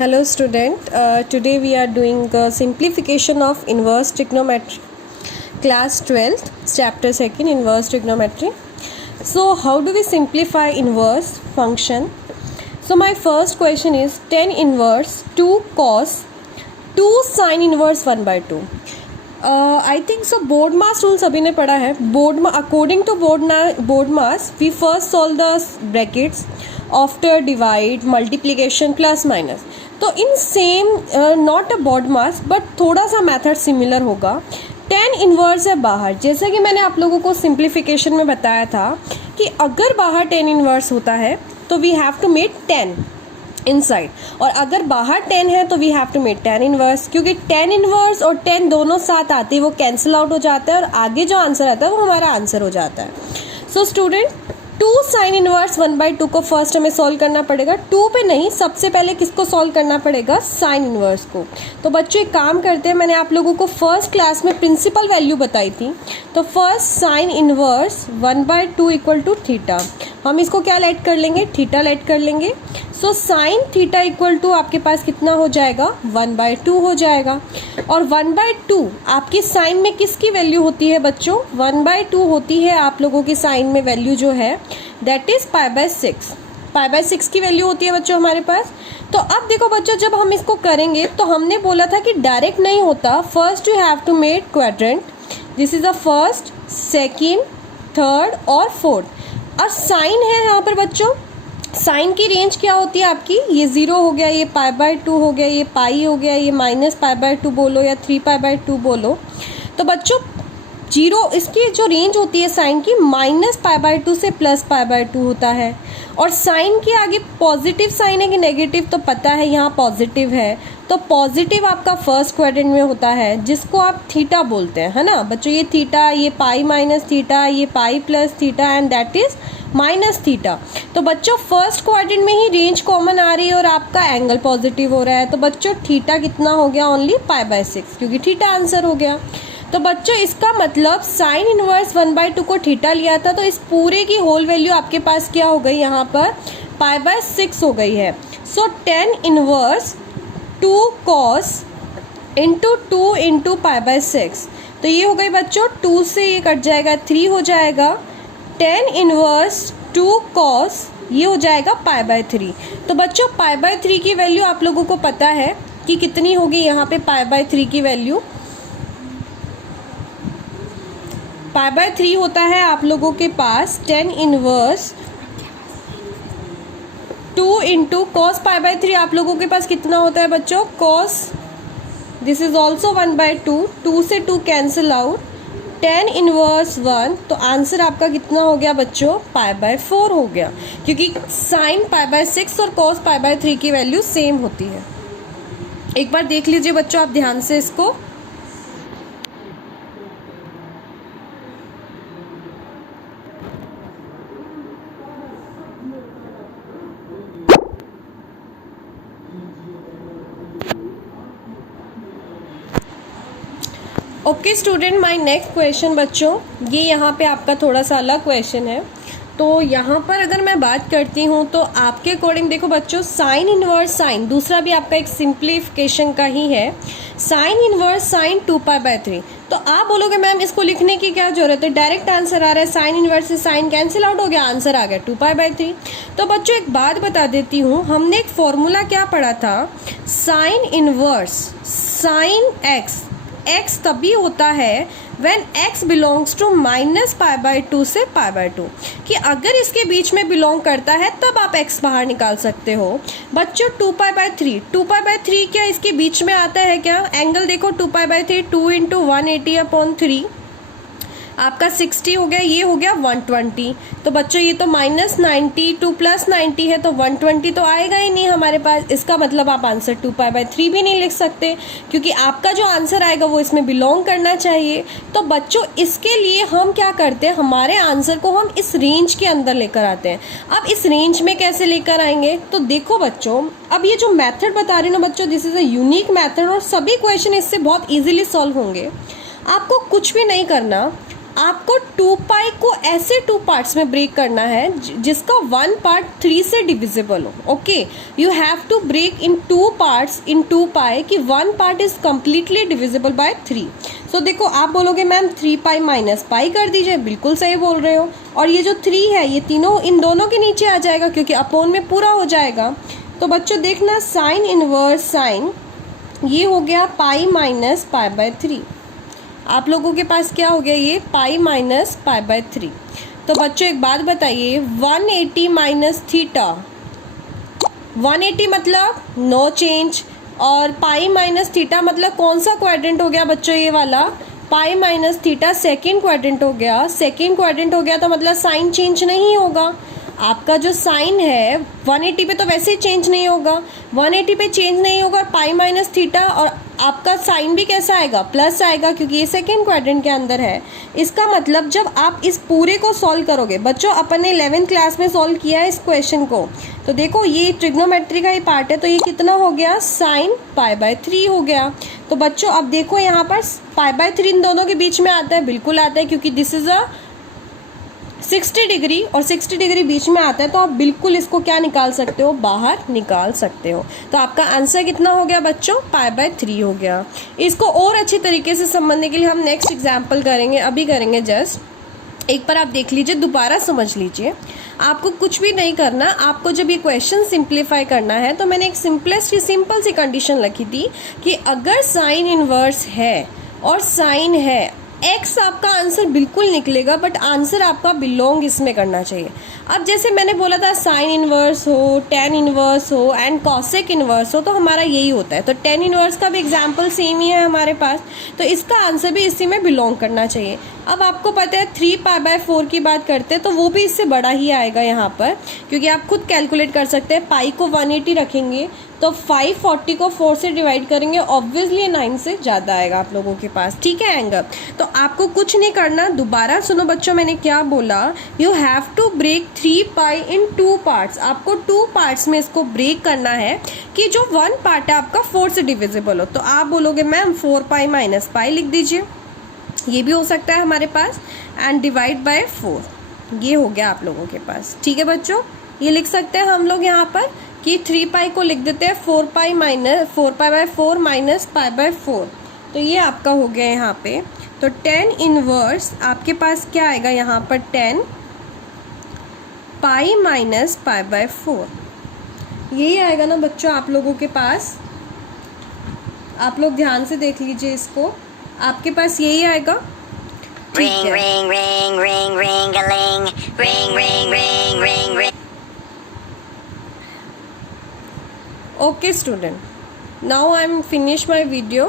Hello student, today we are doing a simplification of inverse trigonometry, class 12th, chapter 2nd, inverse trigonometry. So how do we simplify inverse function? So my first question is tan inverse 2 cos 2 sin inverse 1 by 2. I think so board mass rule सभी ने पढ़ा है. According to board mass we first solve the brackets, after divide, multiplication, plus minus. तो in same not a board mass but थोड़ा सा method similar होगा. tan inverse है बाहर, जैसा कि मैंने आप लोगों को सिंप्लीफिकेशन में बताया था कि अगर बाहर tan इनवर्स होता है तो we have to make tan inside, और अगर बाहर tan है तो we have to make tan inverse, क्योंकि tan इनवर्स और tan दोनों साथ आते हैं, वो कैंसिल आउट हो जाता है और आगे जो आंसर आता है वो हमारा आंसर हो जाता है. So student 2 sign inverse 1 by 2 को फर्स्ट हमें सॉल्व करना पड़ेगा. 2 पे नहीं, सबसे पहले किसको सॉल्व करना पड़ेगा? साइन इनवर्स को. तो बच्चों एक काम करते हैं, मैंने आप लोगों को फर्स्ट क्लास में प्रिंसिपल वैल्यू बताई थी. तो first sine inverse 1 by 2 equal to theta, हम इसको क्या लेट कर लेंगे? थीटा लेट कर लेंगे. So sine theta equal to आपके पास कितना हो जाएगा? 1 बाई 2 हो जाएगा. और 1 बाई 2 आपकी साइन में किसकी वैल्यू होती है बच्चों? 1 बाई 2 होती है आप लोगों की साइन में वैल्यू जो है that is pi by 6. Pi by 6 की वैल्यू होती है बच्चों हमारे पास. तो अब देखो बच्चों, जब हम इसको करेंगे तो हमने बोला था कि डायरेक्ट नहीं होता, first you have to make quadrant. This is the first, second, third और फोर्थ. और साइन है यहाँ पर बच्चों, साइन की रेंज क्या होती है आपकी? ये 0 हो गया, ये पाई बाय 2 हो गया, ये पाई हो गया, ये माइनस पाई बाय 2 बोलो या 3 पाई बाय 2 बोलो. तो बच्चों 0 इसकी जो रेंज होती है साइन की माइनस पाई बाय 2 से प्लस पाई बाय 2 होता है. और साइन के आगे पॉजिटिव साइन है कि नेगेटिव? तो पता है यहाँ पॉजिटिव है, तो पॉजिटिव आपका फर्स्ट क्वाड्रेंट में होता है जिसको आप थीटा बोलते हैं, है ना बच्चों. ये थीटा, ये पाई माइनस थीटा, ये pi plus theta and that is minus theta. तो बच्चों फर्स्ट क्वाड्रेंट में ही रेंज कॉमन आ रही है और आपका एंगल पॉजिटिव हो रहा है. तो बच्चों थीटा कितना हो गया? ओनली पाई बाय 6, क्योंकि थीटा आंसर हो गया. तो बच्चों इसका मतलब साइन इनवर्स 1 बाई 2 को थीटा लिया था, तो इस पूरे की होल वैल्यू आपके पास क्या हो गई? यहाँ पर पाई बाय 6 हो गई है. सो tan inverse 2 cos into 2 into pi by 6. तो ये हो गई बच्चों, 2 से ये कट जाएगा, 3 हो जाएगा. tan इनवर्स 2 cos ये हो जाएगा पाई बाय 3. तो बच्चों पाई बाय 3 की वैल्यू आप लोगों को पता है कि कितनी होगी यहाँ पे पाई बाय 3 की वैल्यू? पाई बाय 3 होता है आप लोगों के पास tan inverse 2 into cos pi by 3. आप लोगों के पास कितना होता है बच्चों? Cos, this is also 1 by 2, 2 से 2 कैंसिल आउट, tan इनवर्स 1. तो आंसर आपका कितना हो गया बच्चों? पाई बाय 4 हो गया, क्योंकि साइन पाई बाय 6 और कॉस पाई बाय 3 की वैल्यू सेम होती है. एक बार देख लीजिए बच्चों आप ध्यान से इसको. Okay student, my next question बच्चों, ये यहाँ पे आपका थोड़ा सा अलग क्वेश्चन है. तो यहाँ पर अगर मैं बात करती हूँ तो आपके अकॉर्डिंग देखो बच्चों, साइन इनवर्स साइन, दूसरा भी आपका एक सिंप्लीफिकेशन का ही है. Sine inverse sine 2 pi by 3. तो आप बोलोगे मैम इसको लिखने की क्या जरूरत है, डायरेक्ट आंसर आ रहा है. साइन इनवर्स से साइन कैंसिल आउट हो गया, आंसर आ गया 2 पाई बाय 3. तो बच्चों एक बात बता देती हूँ, हमने एक फॉर्मूला क्या पढ़ा था? साइन इनवर्स साइन x तभी होता है when x belongs to minus pi by 2 से पाई बाय 2, कि अगर इसके बीच में बिलोंग करता है तब आप x बाहर निकाल सकते हो. बच्चों 2 पाई बाय 3, 2 पाई बाय 3 क्या इसके बीच में आता है क्या? एंगल देखो, 2 पाई बाय 3 2 इंटू 180 अपॉन 3 आपका 60 हो गया, ये हो गया 120. तो बच्चों ये तो माइनस 90 टू प्लस 90 है, तो 120 तो आएगा ही नहीं हमारे पास. इसका मतलब आप आंसर 2 पाई बाय 3 भी नहीं लिख सकते, क्योंकि आपका जो आंसर आएगा वो इसमें बिलोंग करना चाहिए. तो बच्चों इसके लिए हम क्या करते हैं, हमारे आंसर को हम इस रेंज के अंदर लेकर आते हैं. अब इस रेंज में कैसे लेकर आएंगे? तो देखो बच्चों, अब ये जो मेथड बता रही हूँ ना बच्चों, this is a unique method और सभी क्वेश्चन इससे बहुत ईजिली सॉल्व होंगे. आपको कुछ भी नहीं करना, आपको 2 पाई को ऐसे 2 पार्ट्स में ब्रेक करना है जिसका 1 पार्ट 3 से डिविजिबल हो. Okay, you have to break in 2 parts in 2 pi कि 1 part is completely divisible by 3. So देखो, आप बोलोगे मैम 3 पाई माइनस पाई कर दीजिए. बिल्कुल सही बोल रहे हो. और ये जो 3 है ये तीनों इन दोनों के नीचे आ जाएगा क्योंकि अपोन में पूरा हो जाएगा. तो बच्चों देखना, साइन इनवर्स साइन ये हो गया पाई माइनस पाई बाय 3. आप लोगों के पास क्या हो गया, ये पाई माइनस पाई बाय 3. तो बच्चों एक बात बताइए, 180 माइनस थीटा, 180 मतलब नो चेंज, और पाई माइनस थीटा मतलब कौन सा क्वाड्रेंट हो गया बच्चों, ये वाला pi minus theta second quadrant हो गया. सेकेंड क्वाड्रेंट हो गया तो मतलब साइन चेंज नहीं होगा. आपका जो साइन है 180 पे तो वैसे ही चेंज नहीं होगा, 180 पे चेंज नहीं होगा. पाई माइनस थीटा और आपका साइन भी कैसा आएगा, प्लस आएगा क्योंकि ये सेकेंड क्वाड्रेंट के अंदर है. इसका मतलब जब आप इस पूरे को सॉल्व करोगे, बच्चों अपन ने 11th क्लास में सॉल्व किया है इस क्वेश्चन को, तो देखो ये ट्रिग्नोमेट्री का ही पार्ट है. तो ये कितना हो गया, साइन पाई बाय 3 हो गया. तो बच्चों अब देखो यहाँ पर पाई बाय 3 इन दोनों के बीच में आता है, बिल्कुल आता है क्योंकि दिस इज अ 60 डिग्री और 60 डिग्री बीच में आता है. तो आप बिल्कुल इसको क्या निकाल सकते हो, बाहर निकाल सकते हो. तो आपका आंसर कितना हो गया बच्चों, पाई बाय 3 हो गया. इसको और अच्छी तरीके से समझने के लिए हम नेक्स्ट एग्जाम्पल करेंगे, अभी करेंगे. जस्ट एक बार आप देख लीजिए, दोबारा समझ लीजिए. आपको कुछ भी नहीं करना, आपको जब ये क्वेश्चन सिंप्लीफाई करना है तो मैंने एक सिंपल सी कंडीशन रखी थी कि अगर साइन इनवर्स है और साइन है, एक्स आपका आंसर बिल्कुल निकलेगा, बट आंसर आपका बिलोंग इसमें करना चाहिए. अब जैसे मैंने बोला था साइन इनवर्स हो, टेन इनवर्स हो एंड कॉसेक इनवर्स हो, तो हमारा यही होता है. तो टेन इनवर्स का भी एग्जाम्पल सेम ही है हमारे पास, तो इसका आंसर भी इसी में बिलोंग करना चाहिए. अब आपको पता है 3 पाई बाय 4 की बात करते हैं तो वो भी इससे बड़ा ही आएगा यहाँ पर, क्योंकि आप खुद कैलकुलेट कर सकते हैं. पाई को 180 रखेंगे तो 540 को 4 से डिवाइड करेंगे, ऑब्वियसली 9 से ज़्यादा आएगा आप लोगों के पास. ठीक है एंगल. तो आपको कुछ नहीं करना, दोबारा सुनो बच्चों मैंने क्या बोला. You have to break 3 pi in 2 parts. आपको 2 पार्ट्स में इसको ब्रेक करना है कि जो 1 पार्ट है आपका 4 से डिविजिबल हो. तो आप बोलोगे मैम 4 पाई माइनस पाई लिख दीजिए, ये भी हो सकता है हमारे पास, एंड डिवाइड बाय 4. ये हो गया आप लोगों के पास. ठीक है बच्चों, ये लिख सकते हैं हम लोग यहाँ पर कि 3 पाई को लिख देते हैं 4 pi by 4 minus pi by 4. तो ये आपका हो गया यहाँ पे. तो 10 इनवर्स आपके पास क्या आएगा यहाँ पर, 10 पाई माइनस पाई बाय 4. यही आएगा ना बच्चों आप लोगों के पास. आप लोग ध्यान से देख लीजिए इसको, आपके पास यही आएगा. Ring, ring, ring, ring, ring-a-ling. Ring, ring, ring, ring, ring. Okay student, now I am finished my video.